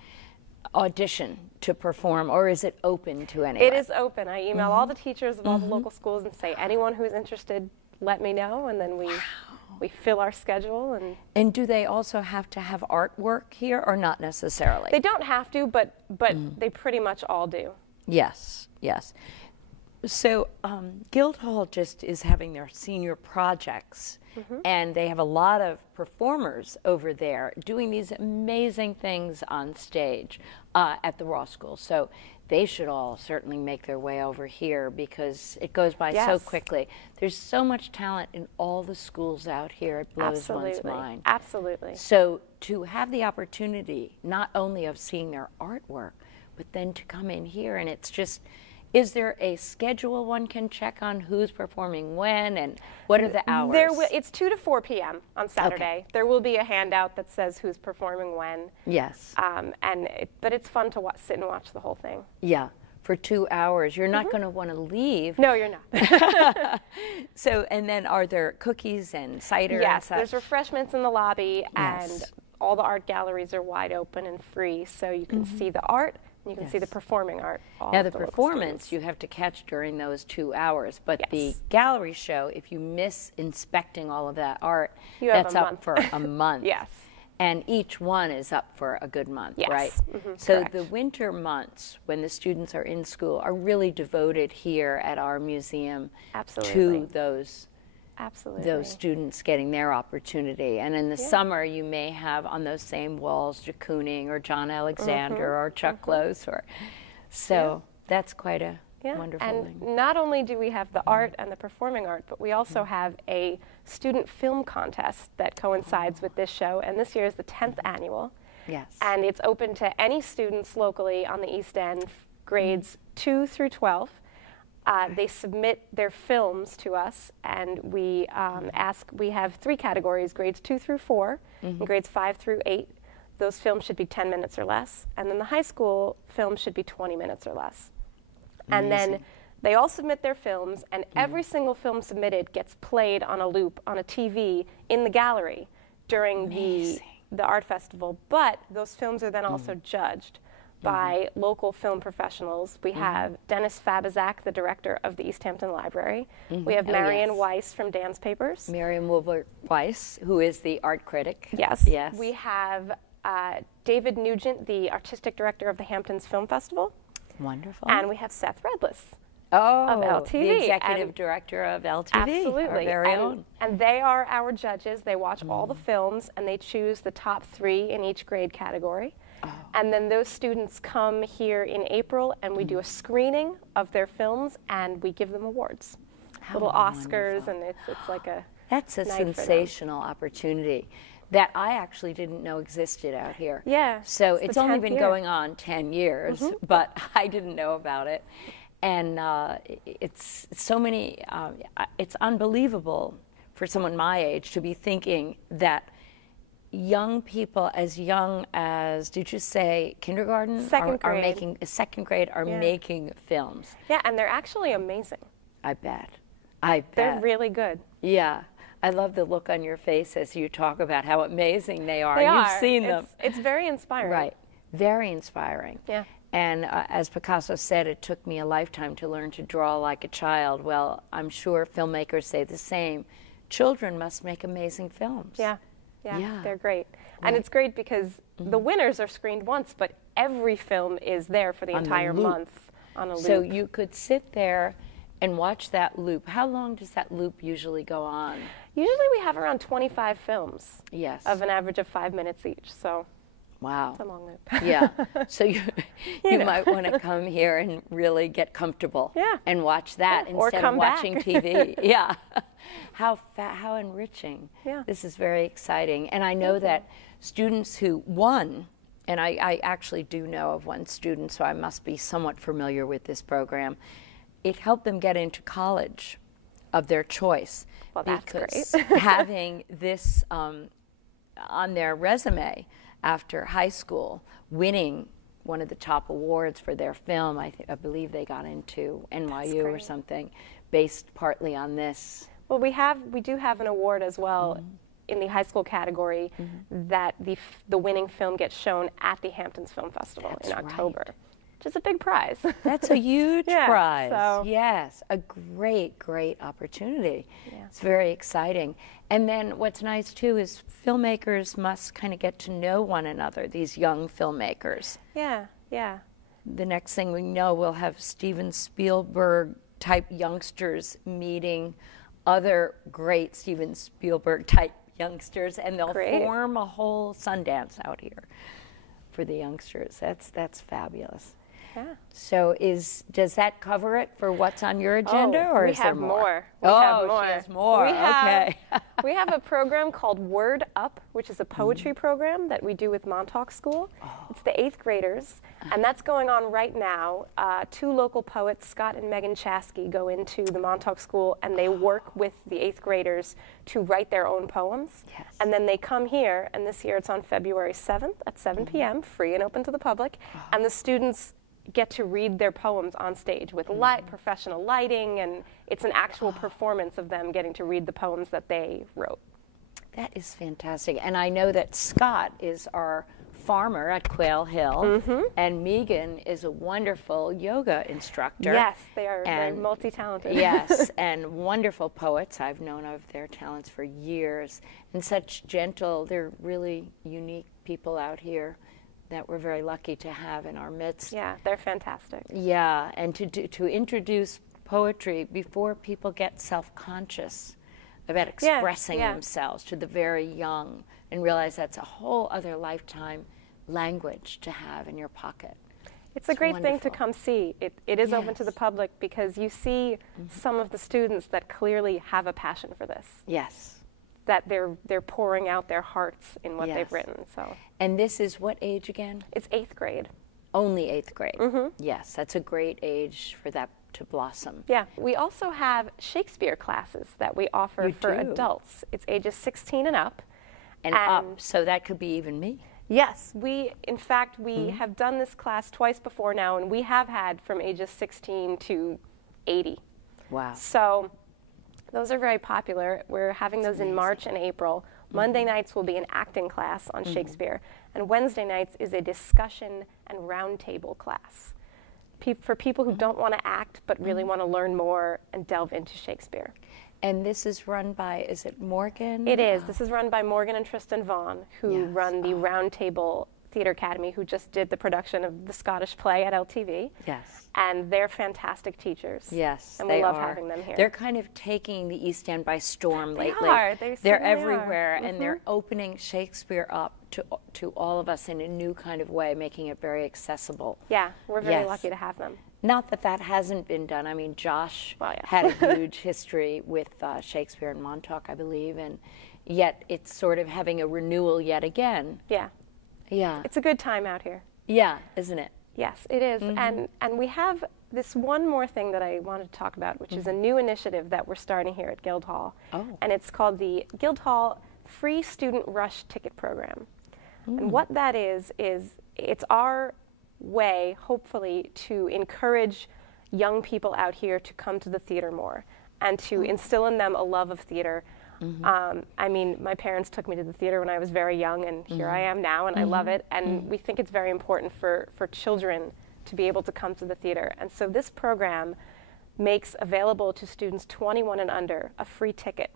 audition to perform, or is it open to anyone? It is open. I email all the teachers of all the local schools and say, anyone who's interested, let me know, and then we fill our schedule. And do they also have to have artwork here, or not necessarily? They don't have to, but they pretty much all do. Yes, yes. So Guildhall just is having their senior projects, and they have a lot of performers over there doing these amazing things on stage at the Ross School. So they should all certainly make their way over here because it goes by so quickly. There's so much talent in all the schools out here, it blows one's mind. Absolutely. So to have the opportunity not only of seeing their artwork, but then to come in here, and it's just, is there a schedule one can check on who's performing when, and what are the hours? It's 2 to 4 p.m. on Saturday. Okay. There will be a handout that says who's performing when. Yes. But it's fun to sit and watch the whole thing. Yeah, for 2 hours. You're not going to want to leave. No, you're not. So, and then are there cookies and cider? Yes, and such? there's refreshments in the lobby, and all the art galleries are wide open and free, so you can see the art. You can see the performing art. Now the performance you have to catch during those 2 hours, but the gallery show, if you miss inspecting all of that art, that's up for a month. Yes. And each one is up for a good month, right? So correct. the winter months, when the students are in school, are really devoted here at our museum to those students getting their opportunity. And in the summer, you may have on those same walls de Kooning or John Alexander or Chuck Close. So that's quite a wonderful thing. And not only do we have the art and the performing art, but we also have a student film contest that coincides with this show. And this year is the 10th annual. Yes. And it's open to any students locally on the East End, grades 2 through 12. They submit their films to us, and we we have 3 categories, grades 2 through 4, and grades 5 through 8. Those films should be 10 minutes or less, and then the high school films should be 20 minutes or less. And then they all submit their films, and every single film submitted gets played on a loop on a TV in the gallery during the art festival, but those films are then also judged by local film professionals. We have Dennis Fabizak, the director of the East Hampton Library. We have Marion Weiss from Dance Papers. Marion Wilbur-Weiss, who is the art critic. Yes. Yes. We have David Nugent, the artistic director of the Hamptons Film Festival. Wonderful. And we have Seth Redless, of LTV. The executive director of LTV. Absolutely. Our very own. And they are our judges. They watch all the films and they choose the top 3 in each grade category. And then those students come here in April and we do a screening of their films and we give them awards. Little Oscars, and it's like a That's a sensational opportunity that I actually didn't know existed out here. Yeah. So it's only been year. going on 10 years, but I didn't know about it. And it's so many, it's unbelievable for someone my age to be thinking that young people as young as, did you say kindergarten? Second are grade. making, second grade are making films. Yeah, and they're actually amazing. I bet. I bet. They're really good. Yeah. I love the look on your face as you talk about how amazing they are. They You've are. seen them. It's very inspiring. Right. Very inspiring. Yeah. And as Picasso said, it took me a lifetime to learn to draw like a child. Well, I'm sure filmmakers say the same. Children must make amazing films. Yeah. Yeah, Yeah. they're great. And it's great because the winners are screened once, but every film is there for the On the entire loop. month on a loop. So you could sit there and watch that loop. How long does that loop usually go on? Usually we have around 25 films Yes. of an average of 5 minutes each, so Wow. it's a long loop. Yeah. So you might want to come here and really get comfortable. Yeah. And watch that Yeah, or instead come of watching back. TV. Yeah. How enriching. Yeah. This is very exciting. And I know that students who won, and I actually do know of one student, so I must be somewhat familiar with this program. It helped them get into college of their choice. Well, that's because great. having this on their resume after high school, winning one of the top awards for their film, I believe they got into NYU or something, based partly on this. Well, we do have an award as well in the high school category that the winning film gets shown at the Hamptons Film Festival in October, which is a big prize. That's a huge Yeah, prize. so- Yes, a great, great opportunity. Yeah. It's very exciting. And then what's nice too is filmmakers must kind of get to know one another, these young filmmakers. Yeah, yeah. The next thing we know, we'll have Steven Spielberg type youngsters meeting other great Steven Spielberg type youngsters, and they'll Great. form a whole Sundance out here for the youngsters. That's fabulous. Yeah. So does that cover it for what's on your agenda, or we is there have more? We have more. She has more. Okay. We have a program called Word Up, which is a poetry program that we do with Montauk School. It's the 8th graders, and that's going on right now. 2 local poets, Scott and Megan Chasky, go into the Montauk School and they work with the 8th graders to write their own poems. Yes. And then they come here, and this year it's on February 7th at 7 p.m., free and open to the public, and the students get to read their poems on stage with professional lighting, and it's an actual performance of them getting to read the poems that they wrote. That is fantastic. And I know that Scott is our farmer at Quail Hill, and Megan is a wonderful yoga instructor. Yes, they're And multi-talented. Yes, and wonderful poets. I've known of their talents for years, and such gentle, they're really unique people out here that we're very lucky to have in our midst. Yeah, they're fantastic. Yeah, and to introduce poetry before people get self-conscious about expressing themselves to the very young, and realize that's a whole other lifetime language to have in your pocket. It's a great thing to wonderful. come see. It is open to the public because you see some of the students that clearly have a passion for this, Yes. that they're pouring out their hearts in what Yes. they've written. So And this is what age again? it's 8th grade. Only 8th grade. Yes, that's a great age for that to blossom. Yeah. We also have Shakespeare classes that we offer You for do? adults. It's ages 16 and up. And up, so that could be even me. Yes, in fact, we have done this class twice before now, and we have had from ages 16 to 80. Wow. So those are very popular. We're having those in March and April. Monday nights will be an acting class on Shakespeare, and Wednesday nights is a discussion and roundtable class for people who don't want to act but really want to learn more and delve into Shakespeare. And this is run by, is it Morgan? It is. This is run by Morgan and Tristan Vaughn, who Yes. run the roundtable Theatre Academy, who just did the production of the Scottish play at LTV. Yes. And they're fantastic teachers. Yes, and they we love are. having them here. They're kind of taking the East End by storm lately. They They're certainly everywhere, are. and they're opening Shakespeare up to all of us in a new kind of way, making it very accessible. Yeah, we're very Yes. lucky to have them. Not that that hasn't been done. I mean, Josh Well, yeah. had a huge history with Shakespeare in Montauk, I believe, and yet it's sort of having a renewal yet again. Yeah, Yeah. it's a good time out here. Yeah, isn't it? Yes, it is. And we have this one more thing that I wanted to talk about, which is a new initiative that we're starting here at Guildhall. Oh. And it's called the Guildhall Free Student Rush Ticket Program. And what that is it's our way, hopefully, to encourage young people out here to come to the theater more and to instill in them a love of theater. I mean, my parents took me to the theater when I was very young, and here I am now, and I love it. And we think it's very important for children to be able to come to the theater. And so this program makes available to students 21 and under a free ticket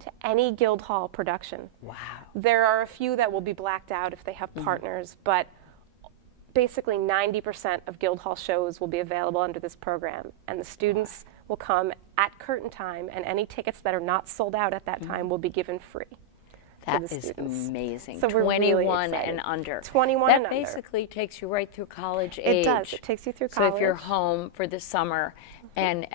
to any Guildhall production. Wow. There are a few that will be blacked out if they have partners, but basically 90% of Guildhall shows will be available under this program, and the students will come at curtain time, and any tickets that are not sold out at that time will be given free. That is amazing. So we're really 21 excited. and under. 21 that and under. basically takes you right through college age. It does. It takes you through So college. if you're home for the summer and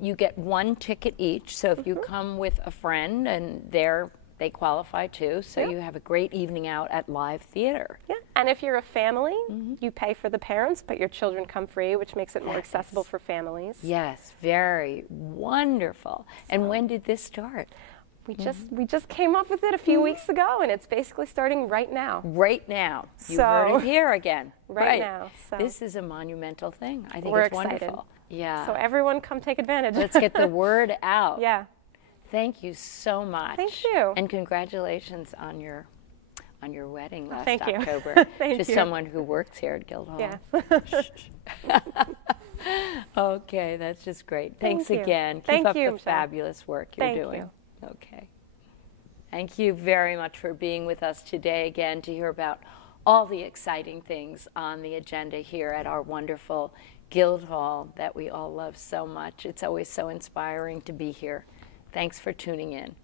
you get one ticket each, so if you come with a friend and they qualify too, so you have a great evening out at live theater. Yeah, and if you're a family, you pay for the parents, but your children come free, which makes it more accessible for families. Yes, very wonderful. And when did this start? We just came up with it a few weeks ago, and it's basically starting right now. Right now. You So- heard it here again. Right now, so. This is a monumental thing. I think We're it's excited. wonderful. Yeah. So everyone come take advantage. Let's get the word out. Yeah. Thank you so much. Thank you. And congratulations on your wedding last Thank you. October Thank to you. someone who works here at Guildhall. Yes. Okay, that's just great. Thanks Thank you. again. Keep Thank up you, the Michelle. fabulous work you're Thank doing. you. Okay. Thank you very much for being with us today again to hear about all the exciting things on the agenda here at our wonderful Guildhall that we all love so much. It's always so inspiring to be here. Thanks for tuning in,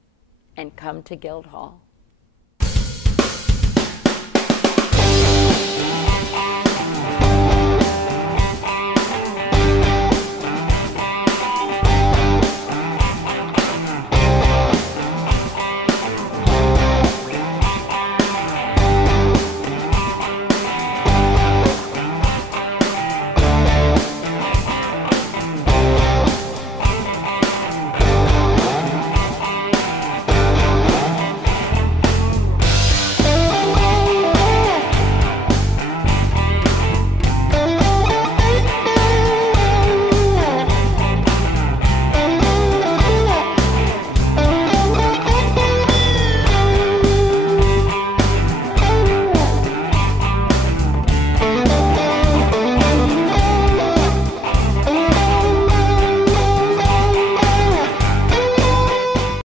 and come to Guildhall.